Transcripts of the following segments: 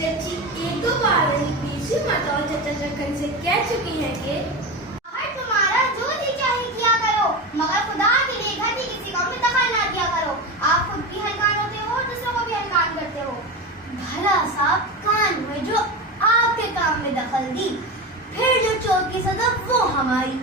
चची एक दो बार नहीं पीछे मत और चचा चक्कर से कह चुकी है कि तुम्हारा जो जी चाहे किया करो, मगर खुदा के लिए घर की किसी काम में दखल ना दिया करो। आप खुद भी हलकान होते हो, दूसरों को भी हलकान करते हो। भला साहब कान हुए जो आपके काम में दखल दी, फिर जो चोट की सजा वो हमारी।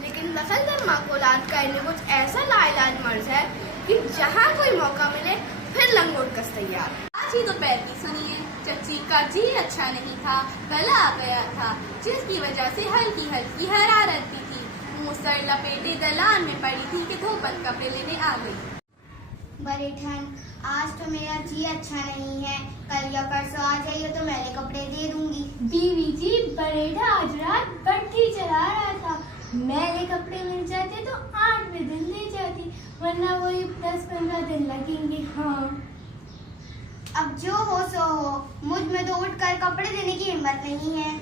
लेकिन नस्ल धर्मा को औलाद करने कुछ ऐसा लाइलाज मर्ज है कि जहाँ कोई मौका मिले फिर लंगोट कस तैयार। आज ही दोपहर की सुनिए, चची का जी अच्छा नहीं था, गला आ गया था, जिसकी वजह से हल्की हल्की हरारत भी थी। मुँह सर लपेटे दलान में पड़ी थी कि धोबन कपड़े लेने आ गई। बड़े ठन, आज तो मेरा जी अच्छा नहीं है, कल या परसों आ जाइए तो मैले कपड़े दे दूंगी। बीवी जी बरेठा आज रात भट्टी चला रहा था, मैले कपड़े मिल जाते तो 8वें दिन ले जाती, वरना वही 10-15 दिन लगेंगे। हाँ अब जो हो सो हो, मुझ में तो उठकर कपड़े देने की हिम्मत नहीं है।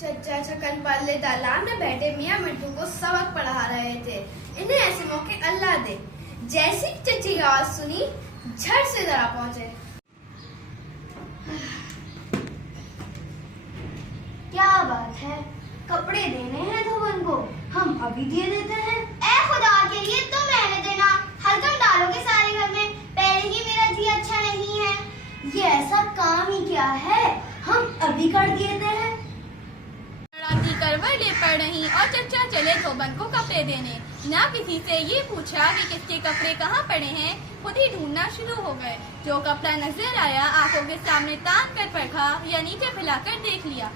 चचा छकन पाले दालान में बैठे मियाँ मिट्टू को सबक पढ़ा रहे थे। इन्हें ऐसे मौके अल्लाह दे। जैसी चची की आवाज सुनी, झट से जरा पहुंचे। क्या बात है, कपड़े देने हैं धोबन को, हम अभी दे देते हैं। ए खुदा के लिए तुम रहने देना, हरदम डालोगे सारे घर में। पहले ही मेरा जी अच्छा नहीं है, ये ऐसा काम ही क्या है, हम अभी कर देते हैं। लड़ाती करवटें पड़ रही और चचा चले धोबन को कपड़े देने। ना किसी से ये पूछा कि किसके कपड़े कहाँ पड़े हैं, खुद ही ढूंढना शुरू हो गए। जो कपड़ा नजर आया आंखों के सामने तान कर परखा या नीचे फैलाकर देख लिया।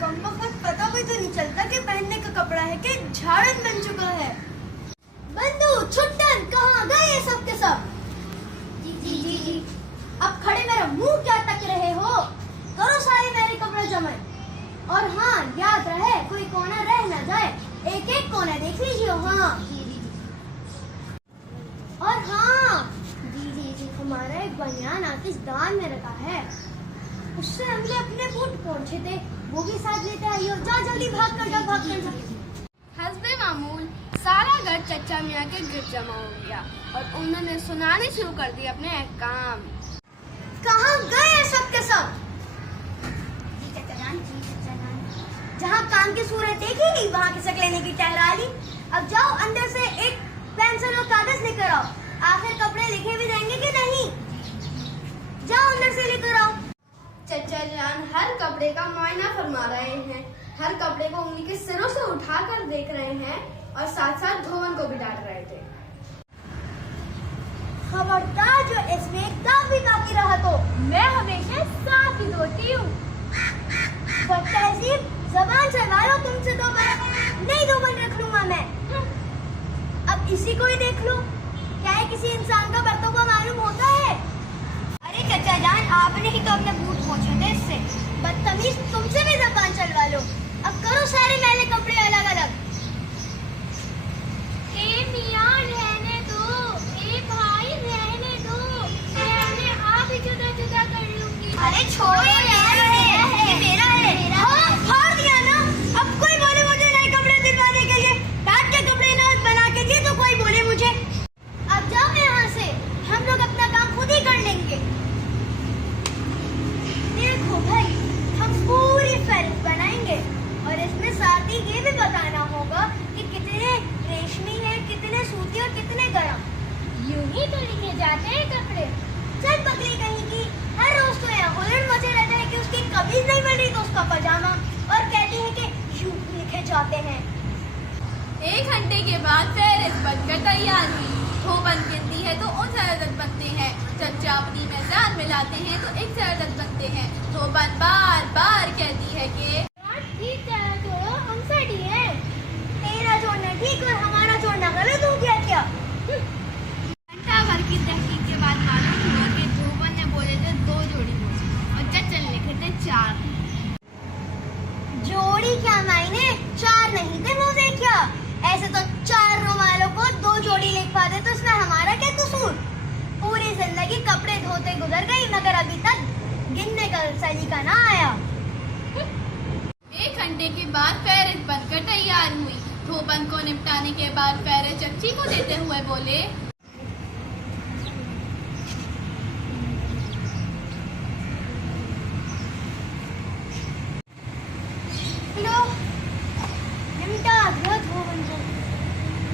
कमबख्त पता भी तो नहीं चलता कि पहनने का कपड़ा है कि झाड़न बन चुका है। बंधु छुट्टन कहाँ गए सब के सब? जी जी जी जी, अब खड़े मेरा मुंह क्या तक रहे हो? करो सारे मेरे कपड़े जमा। और हाँ याद रहे, कोई कोना रह ना जाए, एक एक कोना देख लीजिए। हाँ जी जी जी। और हाँ जी जी जी, हमारा एक बनियान आतिश दान में रखा है, उससे हमने अपने बूट पहुंचे थे, वो भी साथ लेते आइए। जा जल्दी भाग कर जा, भाग कर जा। हस्बे मामूल सारा घर चचा मियाँ के गिर जमा हो गया और उन्होंने सुनाने शुरू कर दिए अपने अहकाम। कहाँ गए सब के सब? जहाँ काम की सूरत देखी नहीं, वहाँ की शक्ल लेने की टहरा ली। अब जाओ अंदर से एक पेंसिल और कागज लेकर आओ। आखिर कपड़े लिखे भी देंगे कि नहीं? जाओ अंदर से लेकर आओ। चचा जान हर कपड़े का मुआयना फरमा रहे हैं, हर कपड़े को उंगली के सिरों से उठाकर देख रहे हैं और साथ साथ धोवन को भी डांट रहे थे। खबरदार जो इसमें काफी काफी रहा तो मैं हमेशा साफ ही धोती हूँ। तहजीब जबान चलवा लो, तुमसे तो मैं नहीं धोबन रख लूंगा मैं। अब इसी को ही देख लो, क्या है किसी इंसान का बर्तव्य मालूम होता है? अरे चचा जान, आपने ही तो अपने बूट पहुंचे थे इससे। बदतमीज, तुमसे भी जबान चलवा लो। अब करो सारे मैले कपड़े अलग अलग। ए मियाँ रहने दो, ए भाई रहने दो, मैं आप ही जुदा जुदा कर लूंगी। अरे छोड़ो यार, ये मेरा है। हाँ, फाड़ दिया ना। अब कोई बोले मुझे नए कपड़े दिलवाने के लिए, काट के कपड़े ना बना के दिए तो कोई बोले मुझे। अब जाओ यहाँ से, हम लोग अपना काम खुद ही कर लेंगे। देखो भाई, हम पूरी फहरिस्त बनाएंगे और इसमें साथ ही ये भी बताना होगा कि कितने रेशमी है, कितने सूती और कितने गरम। यूं ही तो लिखे जाते हैं कपड़े। चल बकरी कहीं की, हर रोज तो यहाँ हुलड़ मचे रहता है कि उसकी कमीज नहीं बन रही तो उसका पजामा, और कहते हैं कि यूं लिखे जाते हैं। 1 घंटे के बाद फहरिस्त बनकर तैयार हुई। धोबन गिनती है तो उन सरदत बनते हैं, चचा अपनी मैदान में लाते हैं तो एक सरदत बनते हैं। धोबन बार बार कहती है कि ठीक तरह जोड़ो, हम सही है। तेरा जोड़ना ठीक और हमारा जोड़ना गलत हो गया क्या? घंटा भर की तहकीक के बाद मालूम हुआ कि धोबन ने बोले थे 2 जोड़ी मोजे और चचा ने लिखे थे 4। जोड़ी क्या मायने, 4 नहीं थे मोजे क्या? ऐसे तो 4 रुमालों को 2 जोड़ी लिख पाते तो इसमें हमारा क्या कसूर? पूरी जिंदगी कपड़े धोते गुजर गई, मगर अभी तक गिनने का सलीका ना आया। 1 घंटे के बाद फहरिस्त बनकर तैयार तैयार हुई। धोबन को निपटाने के बाद पैरे चच्ची को देते हुए बोले, लो निमटा दिया धोबन को।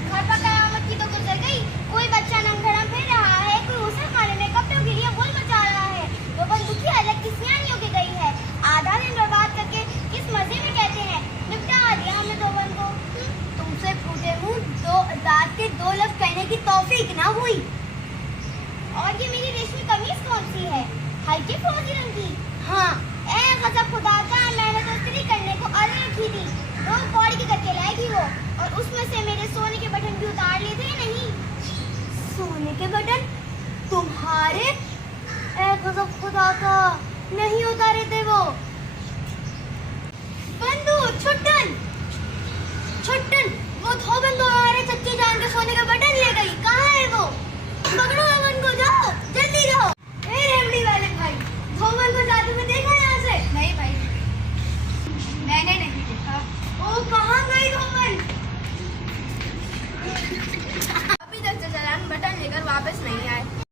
घर पर कयामत की तो गुजर गई। कोई बच्चा नंगधड़ा फिर रहा है, कोई उसे खाने में कपड़ों के लिए बोल मचा रहा है। धोबन दुखी अलग की सियानी होके गई है। आधा दिन बर्बाद करके किस मजे में कहते हैं निपटा दिया हमने धोबन को। तुमसे फूटे मुंह दो दांत के दो लफ्ज कहने की तौफीक ना हुई। और ये मेरी रेशमी कमीज कौन सी है? हल्के फौजी रंग की। हाँ, ए गजब खुदा का, मैंने तो इस्त्री करने को अलग रखी थी। रोज पौड़ी के करके लाएगी वो, और उसमें से मेरे सोने के बटन भी उतार लिए थे। नहीं, सोने के बटन तुम्हारे? ए गजब खुदा का, नहीं उतारे थे वो। बंधु, छुट्टन छुट्टन, वो धोबन तो हमारे चच्ची जान के सोने का बटन ले गई। कहाँ है वो? पकड़ो धोबन को, जाओ जल्दी जाओ। ए रेवड़ी वाले भाई, धोबन को जादू में देखा यहाँ से? नहीं भाई, मैंने नहीं देखा। ओ, कहाँ गई धोबन?